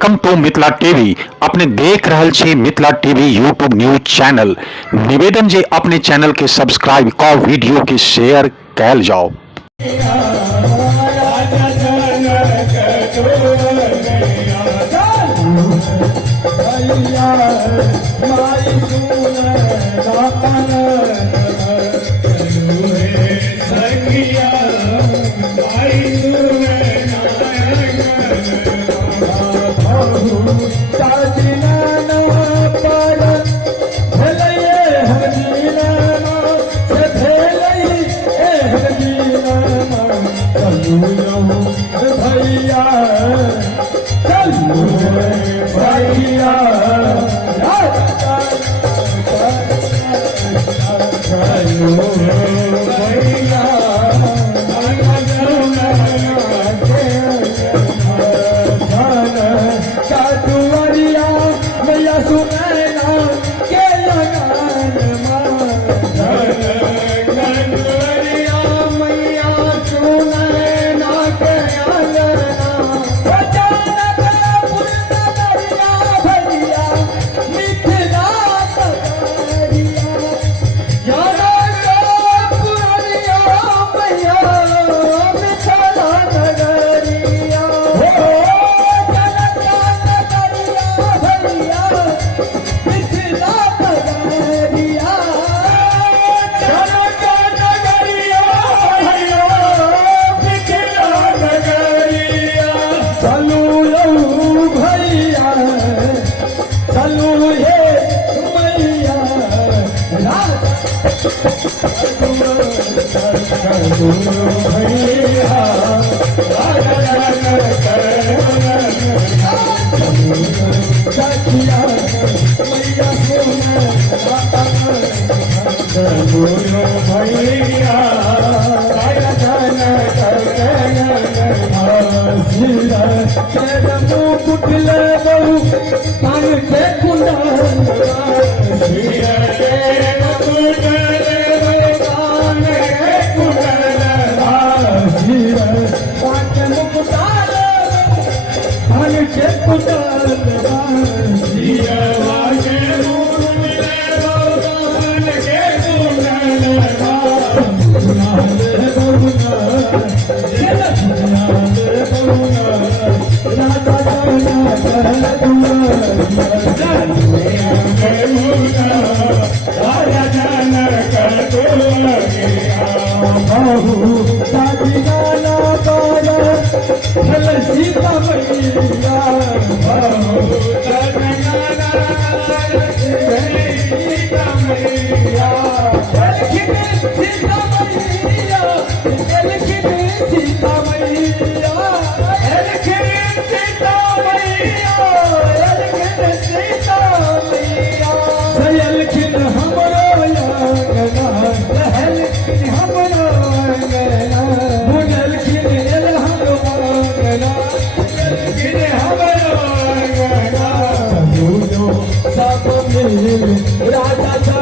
Welcome to Mithila TV. अपने देख रहल छी Mithila TV YouTube news channel. निवेदन जे अपने चैनल के सब्सक्राइब कर वीडियो के शेयर कैल जाओ। भैया चलो भैया चाटुवरिया मैया सुनैना के लगान मैया सुनैना के कुटले बहु पान के सीता राजा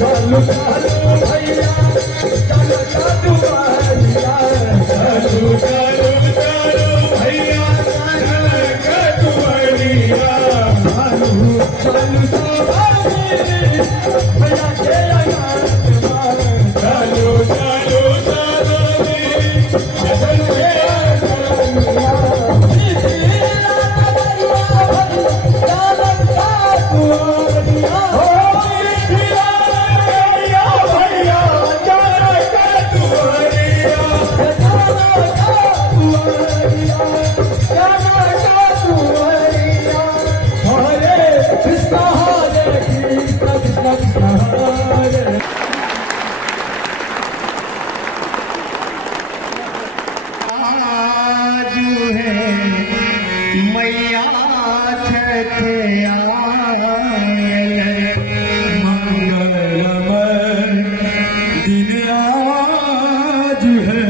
चालू चालू भैया चल चालू भैया चालू चालू चालू भैया चल चालू भैया चालू चालू भैया के चालू चालू चालू मैया छठिया मंगलमय दिन आज है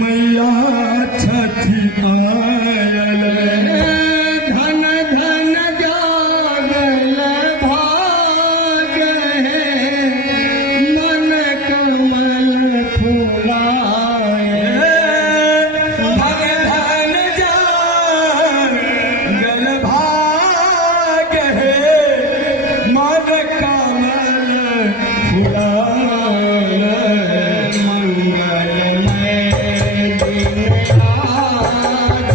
मैया छठी आयल धन धन जागल भाग है मन कमल फुलाए भगवान जागल भाग है मन कमल फुलाए मंगलमय दिन आज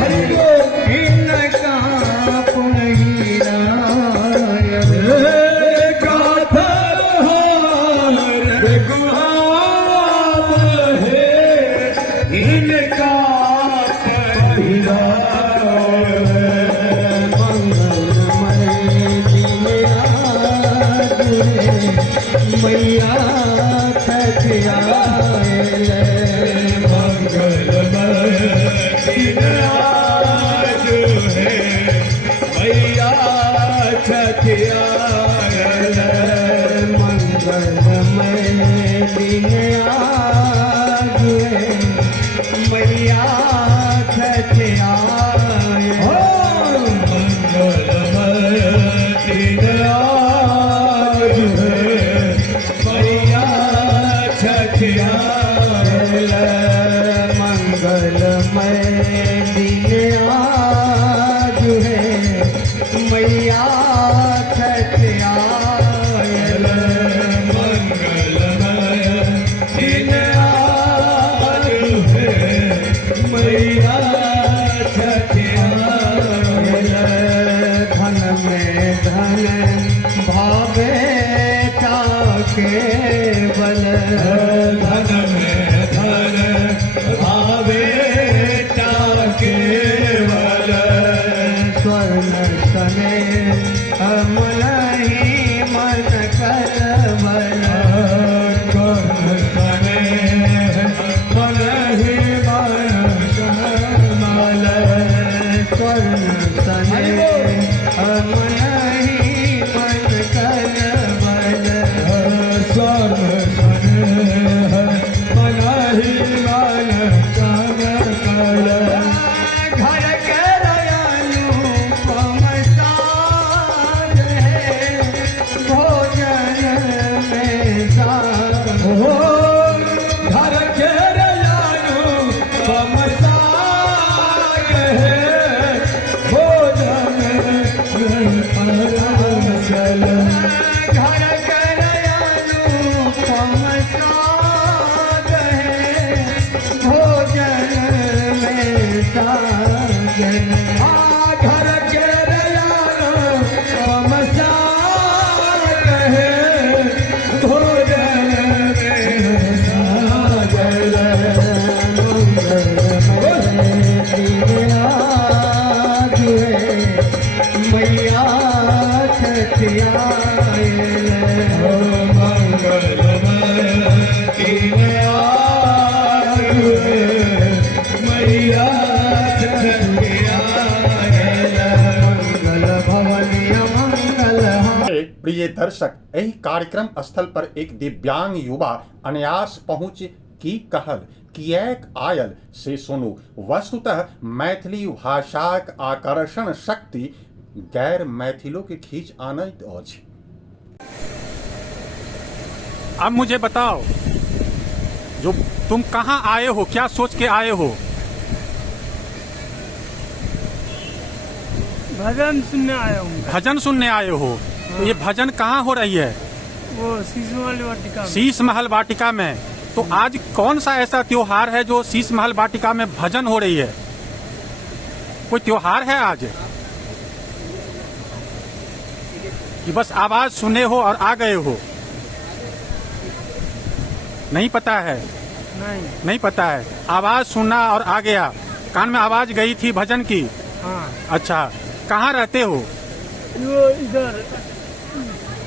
हरि बोल। मैया छठिया मैया छठिया मंगलमय दिन आज है मैया छठिया मंगलमय दिन आज है मैया छठिया मैया छठिया धन भावे ताके बल धन में धन भावे टाके बल स्वर्ण सने मन ही मन कर बल स्वर्ण सने मन ही मन कमल स्वर्ण सने मन ही मन कर बल स्वर्ण सने मन ही मन कमल घर के अनुपम सार है भोजन में सार हो घर के रयानु बमसाग है भोजन परमसल घर के अनुपम सार है भोजन में सार घर के रयानु बमसाग है भोजन सागल मैया छठियाए मंगल भवनिय मंगल प्रिय दर्शक, एहि कार्यक्रम स्थल पर एक दिव्यांग युवा अनायास पहुँच की कहल किएक आयल से सुनू। वस्तुतः मैथिली भाषाक आकर्षण शक्ति गैर मैथिलों के खींच आनैत अछि। अब मुझे बताओ, जो तुम कहाँ आए हो, क्या सोच के आए हो? भजन सुनने आया हूँ। भजन सुनने आए हो। तो ये भजन कहाँ हो रही है? वो शीश महल वाटिका में। शीश महल वाटिका में। तो आज कौन सा ऐसा त्योहार है जो शीश महल वाटिका में भजन हो रही है? कोई त्योहार है आज कि बस आवाज सुने हो और आ गए हो? नहीं पता है? नहीं पता है। आवाज सुना और आ गया। कान में आवाज गई थी भजन की। हाँ, अच्छा, कहाँ रहते हो? वो इधर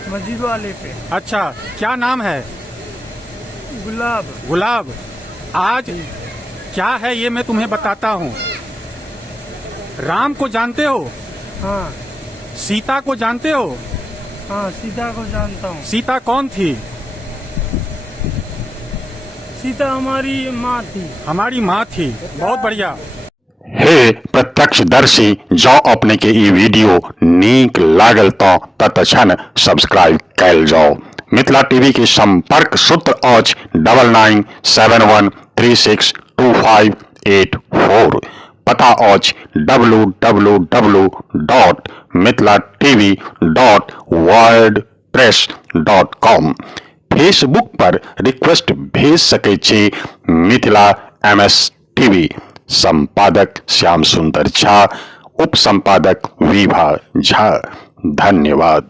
मस्जिद वाले पे। अच्छा, क्या नाम है? गुलाब। गुलाब। आज क्या है ये मैं तुम्हें बताता हूँ। राम को जानते हो? हाँ सीता को जानते हो? हाँ, सीता को जानता हूँ। सीता कौन थी? सीता हमारी माँ थी। हमारी माँ थी। बहुत बढ़िया। हे प्रत्यक्षदर्शी, जाओ अपने के ई वीडियो नीक लागल तो तत्क्षण सब्सक्राइब कैल जाओ। मिथिला टीवी के संपर्क सूत्र अछि 9971362584। पता अछि www.mithilatv.wordpress.com। फेसबुक पर रिक्वेस्ट भेज सकै छी मिथिला MS टीवी। संपादक श्याम सुंदर झा, उप संपादक विभा झा। धन्यवाद।